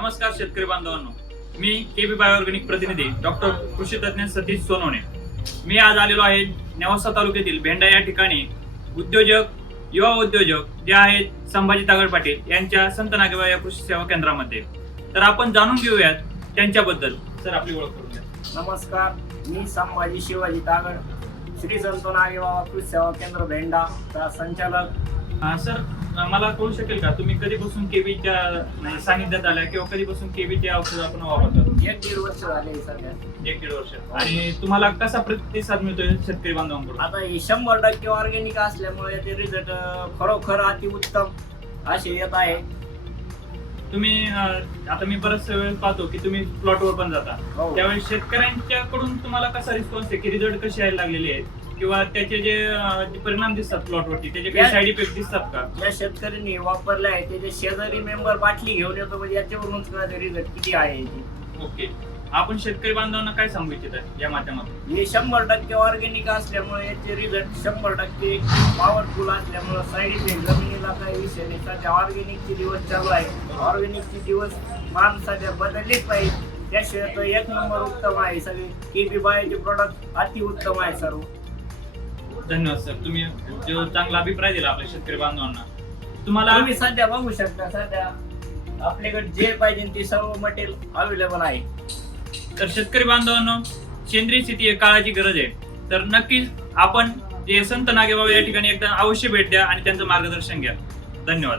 नमस्कार शेतकरी बांधवांनो. मी के बी बायोऑर्गॅनिक प्रतिनिधी डॉक्टर कृषी तज्ज्ञ सतीश सोनवणे. मी आज आलेलो आहे नेवासा तालुक्यातील भेंडा या ठिकाणी. उद्योजक युवा उद्योजक जे आहेत संभाजी तागड पाटील यांच्या संत नागेबा या कृषी सेवा केंद्रामध्ये. तर आपण जाणून घेऊयात त्यांच्याबद्दल. सर आपली ओळख करून द्या. नमस्कार मी संभाजी शिवाजी तागड श्री संत नागेबाबा कृषी सेवा केंद्र भेंडाचा संचालक सर मला कळू शकेल का? तुम्ही कधीपासून केबीच्या सानिध्यात आल्या किंवा कधीपासून केबीचे औषध आपण वापरतो? एक दीड वर्ष झाले सध्या. एक दीड वर्ष. आणि तुम्हाला कसा प्रतिसाद मिळतोय शेतकरी बांधवांकडून? आता हे शंभर टक्के ऑर्गॅनिक असल्यामुळे याचे रिझल्ट खरोखर अतिउत्तम असे येत आहे. तुम्ही अं, आता मी बरेच वेळ पाहतो की तुम्ही प्लॉटवर पण जाता. हो. त्यावेळेस शेतकऱ्यांच्याकडून तुम्हाला कसा रिस्पॉन्स आहे? की रिझल्ट कसे यायला लागलेले आहेत किंवा त्याचे जे परिणाम दिसतात प्लॉटवरती त्याचे काही या- साईड इफेक्ट दिसतात का? ज्या शेतकऱ्यांनी वापरले आहे त्याचे शेजारी मेंबर बाटली घेऊन येतो म्हणजे याच्यावरूनच कळतं रिझल्ट किती आहे ते. ओके. आपण शेतकरी बांधवांना काय सांगू इच्छित या माध्यमातून? हे शंभर टक्के ऑर्गॅनिक असल्यामुळे याचे रिझल्ट शंभर टक्के पॉवरफुल असल्यामुळे साईड इफेक्ट जमिनीला काही विषय नाही. सध्या ऑर्गॅनिकचे दिवस चालू आहे. ऑर्गॅनिकचे दिवस माणसाच्या बदललेच पाहिजे. त्याशिवाय तो एक नंबर उत्तम आहे. सगळे केपी बायोचे प्रोडक्ट अति उत्तम आहे सर्व. धन्यवाद सर. तुम्ही जो चांगला अभिप्राय दिला आपल्या शेतकरी बांधवांना. तुम्हाला तुम्ही सध्या बघू शकता सध्या आपल्याकडे जे पाहिजे ते सर्व मटेरियल अवेलेबल आहे. तर शेतकरी बांधवांनो सेंद्रिय शेती काळाची गरज आहे. तर नक्कीच आपण जे संत नागेबाबा या ठिकाणी एकदा अवश्य भेट द्या आणि त्यांचं मार्गदर्शन घ्या. धन्यवाद.